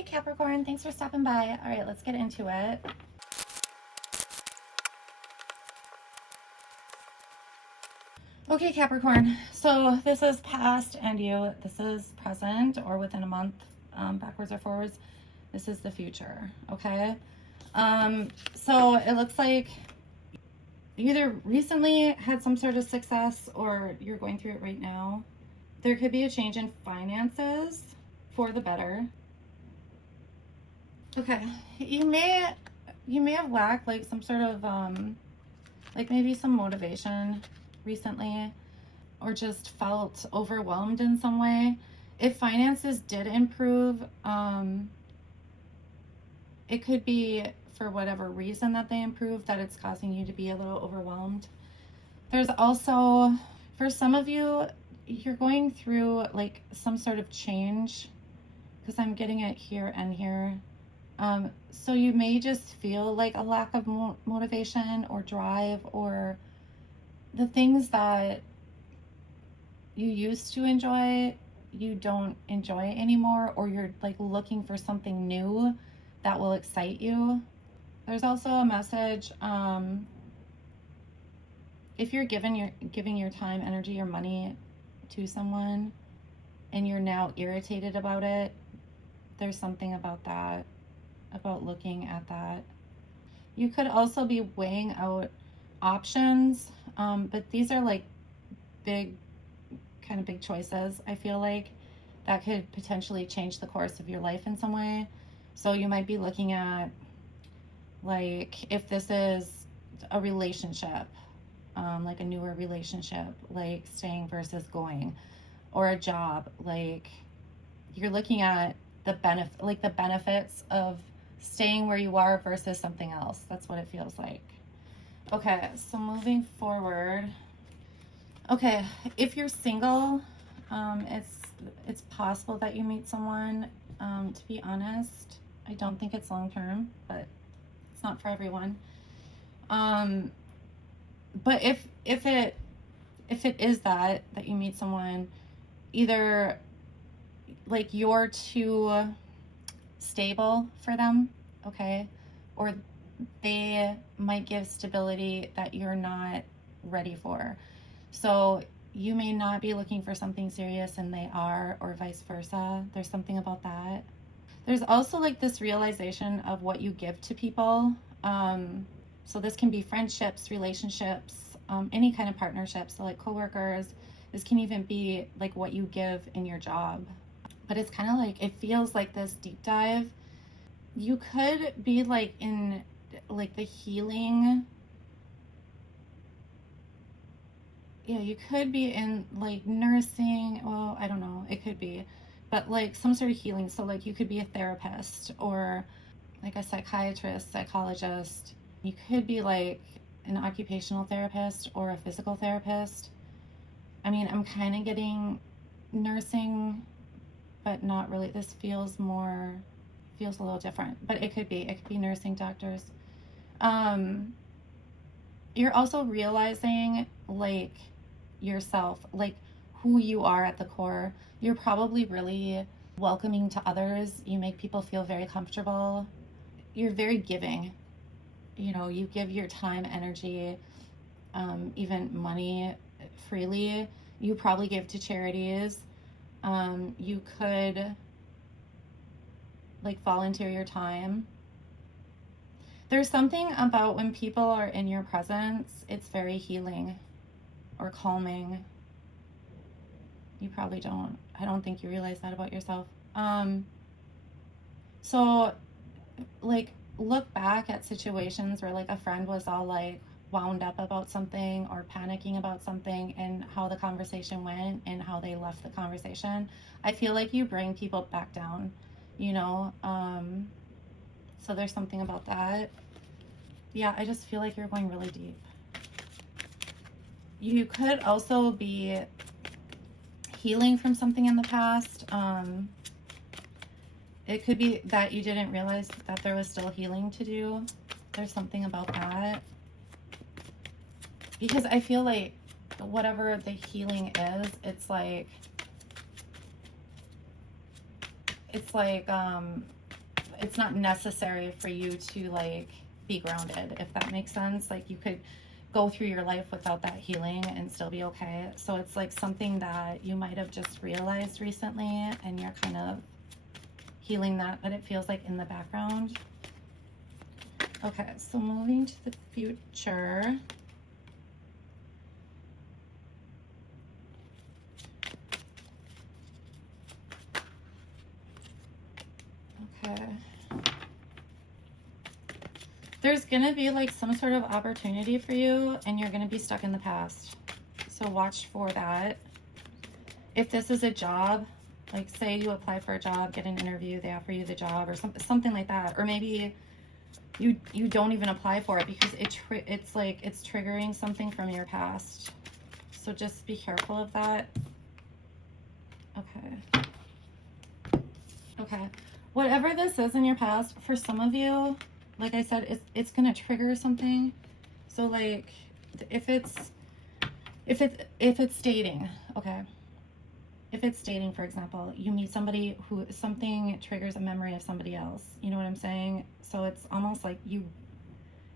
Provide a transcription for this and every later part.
Hey Capricorn, thanks for stopping by. All right, let's get into it. Okay, Capricorn, so this is past and you. This is present or within a month, backwards or forwards. This is the future, okay? So it looks like you either recently had some sort of success or you're going through it right now. There could be a change in finances for the better. Okay, you may have lacked like some sort of like maybe some motivation recently, or just felt overwhelmed in some way. If finances did improve, it could be for whatever reason that they improved, that it's causing you to be a little overwhelmed. There's also, for some of you, you're going through like some sort of change, because I'm getting it here and here. So you may just feel like a lack of motivation or drive, or the things that you used to enjoy, you don't enjoy anymore, or you're like looking for something new that will excite you. There's also a message, if you're giving your time, energy, or money to someone and you're now irritated about it, there's something about that, about looking at that. You could also be weighing out options, but these are like big choices, I feel like, that could potentially change the course of your life in some way. So you might be looking at, like, if this is a relationship, like a newer relationship, like staying versus going, or a job, like you're looking at the benefits of staying where you are versus something else. That's what it feels like. Okay, so moving forward. Okay, if you're single, it's possible that you meet someone. To be honest, I don't think it's long term, but it's not for everyone. But if it is that you meet someone, either like you're too stable for them, okay, or they might give stability that you're not ready for. So you may not be looking for something serious and they are, or vice versa. There's something about that. There's also like this realization of what you give to people. So this can be friendships, relationships, any kind of partnership. So like coworkers. This can even be like what you give in your job. But it's kind of like, it feels like this deep dive. You could be like in like the healing. Yeah, you could be in like nursing. Well, I don't know. It could be. But like some sort of healing. So like you could be a therapist, or like a psychiatrist, psychologist. You could be like an occupational therapist or a physical therapist. I mean, I'm kind of getting nursing, but not really. This feels a little different, but it could be nursing, doctors. You're also realizing like yourself, like who you are at the core. You're probably really welcoming to others. You make people feel very comfortable. You're very giving. You know, you give your time, energy, even money freely. You probably give to charities. You could like volunteer your time. There's something about when people are in your presence, it's very healing or calming. You probably don't. I don't think you realize that about yourself. So like look back at situations where like a friend was all like wound up about something or panicking about something, and how the conversation went and how they left the conversation. I feel like you bring people back down, you know? So there's something about that. Yeah, I just feel like you're going really deep. You could also be healing from something in the past. It could be that you didn't realize that there was still healing to do. There's something about that. Because I feel like whatever the healing is, it's like it's not necessary for you to like be grounded, if that makes sense. Like you could go through your life without that healing and still be okay. So it's like something that you might have just realized recently and you're kind of healing that, but it feels like in the background. Okay, so moving to the future. Okay. There's going to be like some sort of opportunity for you and you're going to be stuck in the past. So watch for that. If this is a job, like say you apply for a job, get an interview, they offer you the job or something like that. Or maybe you don't even apply for it because it's like it's triggering something from your past. So just be careful of that. Okay. Okay. Whatever this is in your past, for some of you, like I said, it's gonna trigger something. So like if it's dating, okay. If it's dating, for example, you meet somebody who something triggers a memory of somebody else. You know what I'm saying? So it's almost like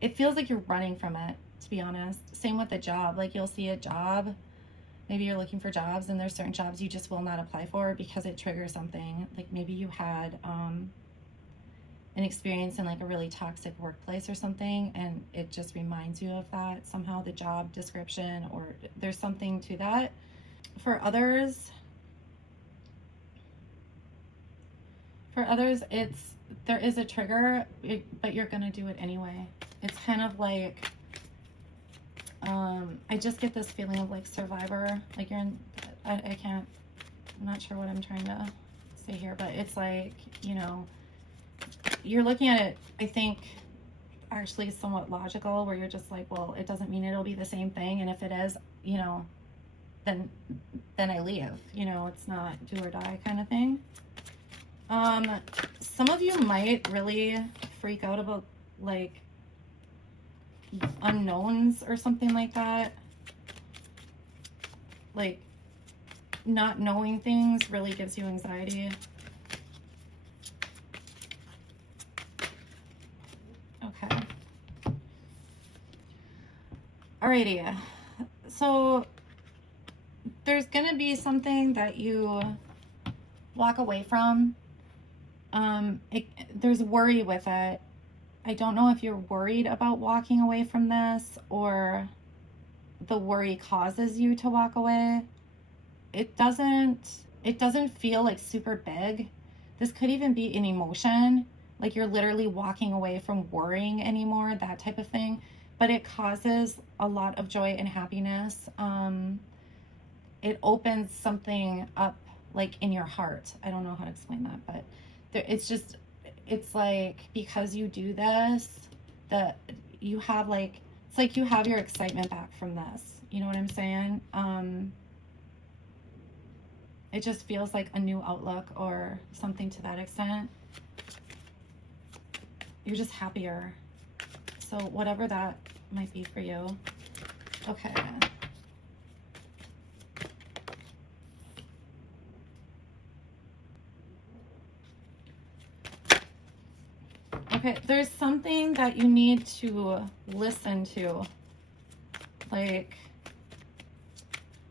it feels like you're running from it, to be honest. Same with the job. Like you'll see a job, maybe you're looking for jobs and there's certain jobs you just will not apply for because it triggers something. Like maybe you had an experience in like a really toxic workplace or something and it just reminds you of that somehow, the job description, or there's something to that. For others, there is a trigger, but you're gonna do it anyway. It's kind of like I just get this feeling of like survivor, like you're in, I can't, I'm not sure what I'm trying to say here, but it's like, you know, you're looking at it, I think, actually somewhat logical, where you're just like, well, it doesn't mean it'll be the same thing, and if it is, you know, then I leave. You know, it's not do or die kind of thing. Some of you might really freak out about like unknowns or something like that. Like not knowing things really gives you anxiety. Okay. Alrighty. So there's gonna be something that you walk away from. There's worry with it. I don't know if you're worried about walking away from this or the worry causes you to walk away. It doesn't feel like super big. This could even be an emotion, like you're literally walking away from worrying anymore, that type of thing. But it causes a lot of joy and happiness. It opens something up like in your heart. I don't know how to explain that, but it's like because you do this, that you have like, it's like you have your excitement back from this. You know what I'm saying? It just feels like a new outlook or something to that extent. You're just happier. So whatever that might be for you. Okay. Okay, there's something that you need to listen to. Like,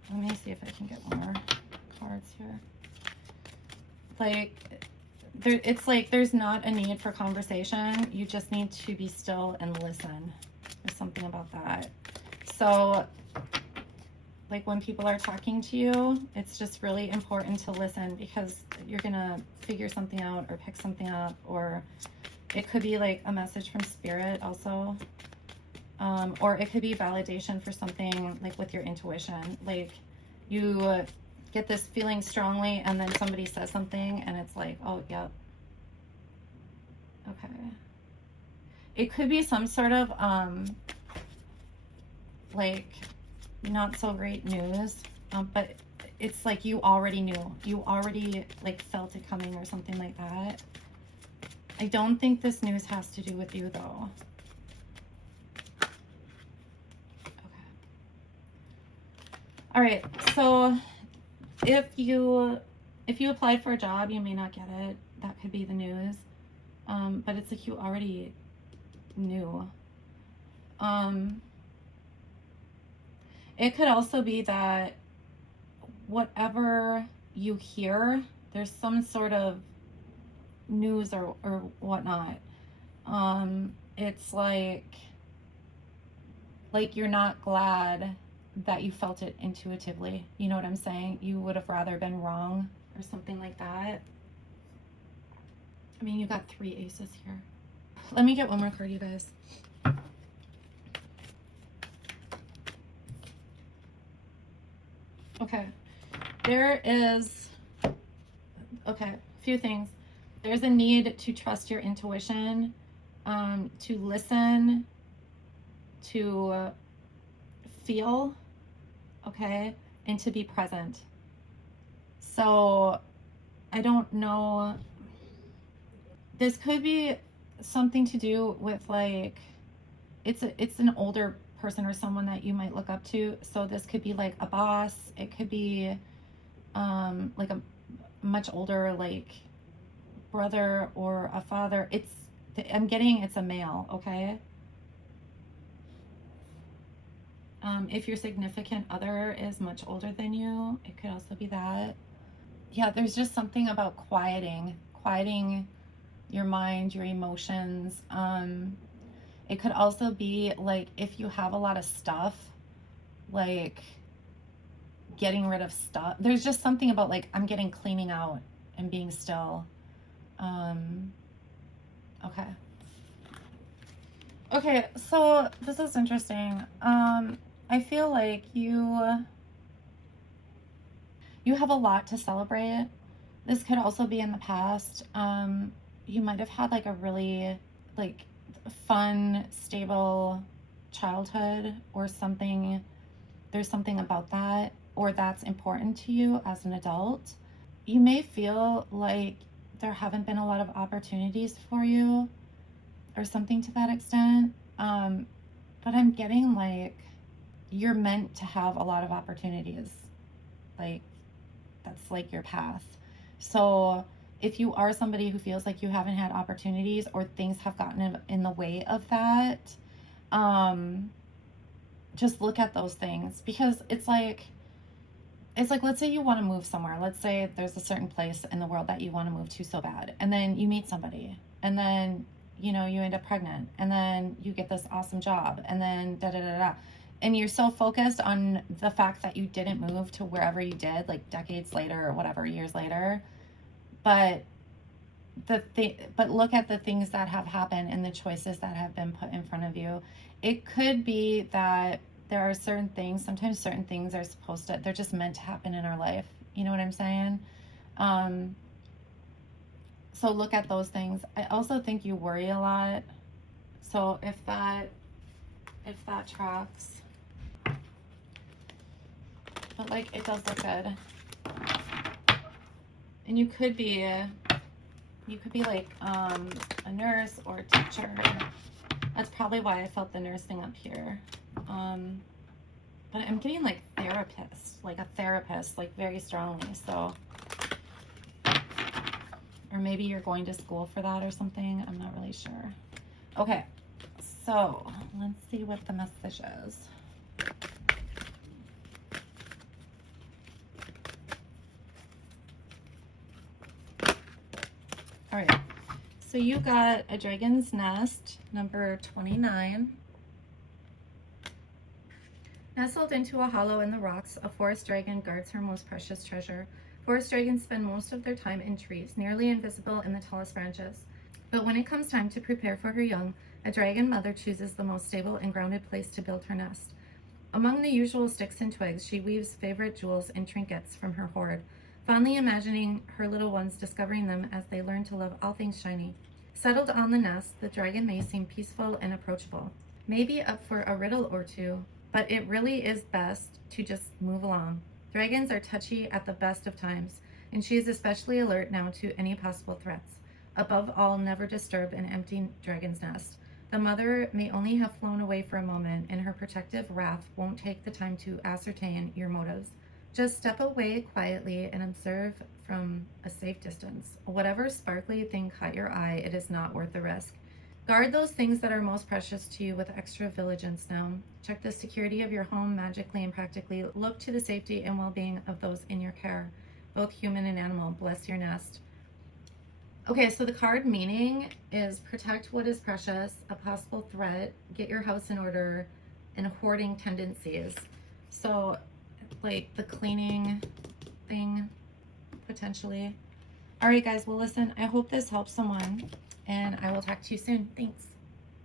let me see if I can get more cards here. Like, it's like there's not a need for conversation. You just need to be still and listen. There's something about that. So, like when people are talking to you, it's just really important to listen because you're gonna figure something out or pick something up, or it could be like a message from spirit also. Or it could be validation for something like with your intuition. Like you get this feeling strongly and then somebody says something and it's like, oh, yep. Okay. It could be some sort of like not so great news, but it's like you already knew. You already like felt it coming or something like that. I don't think this news has to do with you though. Okay. All right, so if you applied for a job, you may not get it. That could be the news. But it's like you already knew. It could also be that whatever you hear, there's some sort of news or whatnot. It's like you're not glad that you felt it intuitively. You know what I'm saying? You would have rather been wrong or something like that. I mean, you got 3 aces here. Let me get one more card, you guys. Okay. There is, okay, a few things. There's a need to trust your intuition, to listen, to feel, okay, and to be present. So I don't know. This could be something to do with like, it's an older person or someone that you might look up to. So this could be like a boss. It could be like a much older like brother or a father. I'm getting it's a male, okay? If your significant other is much older than you, it could also be that. Yeah, there's just something about quieting your mind, your emotions. It could also be like if you have a lot of stuff, like getting rid of stuff. There's just something about like I'm getting cleaning out and being still. Okay. Okay, so this is interesting. I feel like you have a lot to celebrate. This could also be in the past. You might have had like a really like fun, stable childhood or something. There's something about that, or that's important to you as an adult. You may feel like there haven't been a lot of opportunities for you or something to that extent. But I'm getting like you're meant to have a lot of opportunities. Like that's like your path. So if you are somebody who feels like you haven't had opportunities or things have gotten in the way of that, just look at those things, because it's like let's say you want to move somewhere. Let's say there's a certain place in the world that you want to move to so bad, and then you meet somebody, and then you end up pregnant, and then you get this awesome job, and then da da da da, and you're so focused on the fact that you didn't move to wherever you did, like decades later or whatever, years later. But but look at the things that have happened and the choices that have been put in front of you. It could be that there are certain things, sometimes certain things are they're just meant to happen in our life. You know what I'm saying? So look at those things. I also think you worry a lot. So if that tracks, but like it does look good. And you could be like a nurse or a teacher. That's probably why I felt the nurse thing up here. But I'm getting like a therapist, like very strongly. So, or maybe you're going to school for that or something. I'm not really sure. Okay, so let's see what the message is. All right, so you got a dragon's nest, number 29. Nestled into a hollow in the rocks, a forest dragon guards her most precious treasure. Forest dragons spend most of their time in trees, nearly invisible in the tallest branches. But when it comes time to prepare for her young, a dragon mother chooses the most stable and grounded place to build her nest. Among the usual sticks and twigs, she weaves favorite jewels and trinkets from her hoard, fondly imagining her little ones discovering them as they learn to love all things shiny. Settled on the nest, the dragon may seem peaceful and approachable, maybe up for a riddle or two, but it really is best to just move along. Dragons are touchy at the best of times, and she is especially alert now to any possible threats. Above all, never disturb an empty dragon's nest. The mother may only have flown away for a moment, and her protective wrath won't take the time to ascertain your motives. Just step away quietly and observe from a safe distance. Whatever sparkly thing caught your eye, it is not worth the risk. Guard those things that are most precious to you with extra vigilance now. Check the security of your home magically and practically. Look to the safety and well-being of those in your care, both human and animal. Bless your nest. Okay, so the card meaning is protect what is precious, a possible threat, get your house in order, and hoarding tendencies. So like the cleaning thing, potentially. All right, guys, well, listen, I hope this helps someone, and I will talk to you soon. Thanks.